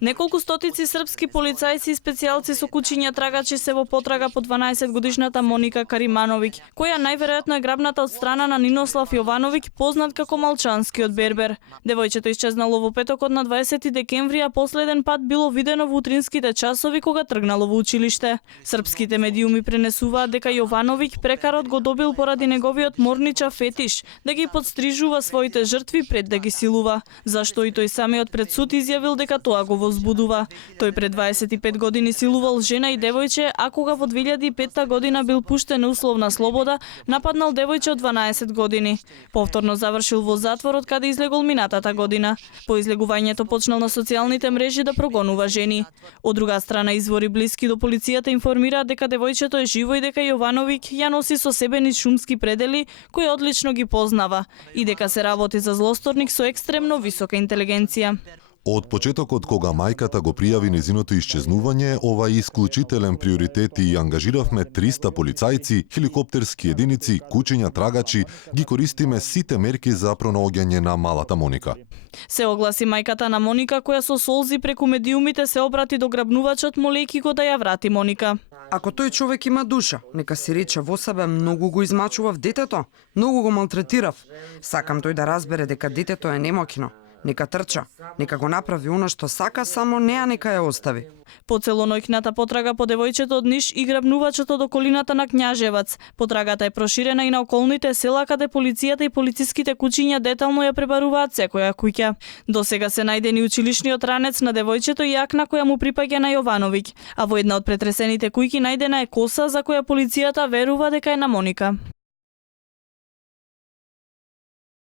Неколку стотици српски полицајци и специјалци со кучиња трагачи се во потрага по 12-годишната Моника Каримановиќ, која најверојатно е грабната од страна на Нинослав Јовановиќ, познат како Малчанскиот бербер. Девојчето исчезнало во петокот на 20 декември, а последен пат било видено во утринските часови кога тргнало во училиште. Српските медиуми пренесуваат дека Јовановиќ прекарот го добил поради неговиот морничав фетиш, да ги подстрижува своите жртви пред да ги силува, зашто и тој самиот пред суд изјавил дека тоа го возбудува. Тој пред 25 години силувал жена и девојче, а кога во 2005 година бил пуштен условна слобода, нападнал девојче од 12 години. Повторно завршил во затворот каде излегол минатата година. По излегувањето почнал на социјалните мрежи да прогонува жени. Од друга страна, извори блиски до полицијата информираат дека девојчето е живо и дека Јовановиќ ја носи со себе низ шумски предели кои одлично ги познава и дека се работи за злосторник со екстремно висока интелигенција. Од почетокот кога мајката го пријави незиното исчезнување, ова е исклучителен приоритет и ангажиравме 300 полицајци, хеликоптерски единици, кучиња трагачи, ги користиме сите мерки за пронаоѓање на малата Моника. Се огласи мајката на Моника, која со солзи преку медиумите се обрати до грабнувачот, молејќи го да ја врати Моника. Ако тој човек има душа, нека си рече во себе, многу го измачував детето, многу го малтретирав. Сакам тој да разбере дека детето е немоќно. Нека трча, нека го направи оно што сака, само неа нека ја остави. По целоноќната потрага по девојчето од Ниш и грабнувачот од околината на Књажевац. Потрагата е проширена и на околните села каде полицијата и полициските кучиња детално ја пребаруваат секоја куќа. До сега се најдени училишниот ранец на девојчето и јакна која му припаѓа на Јовановиќ, а во една од претресените куќи најдена е коса за која полицијата верува дека е на Моника.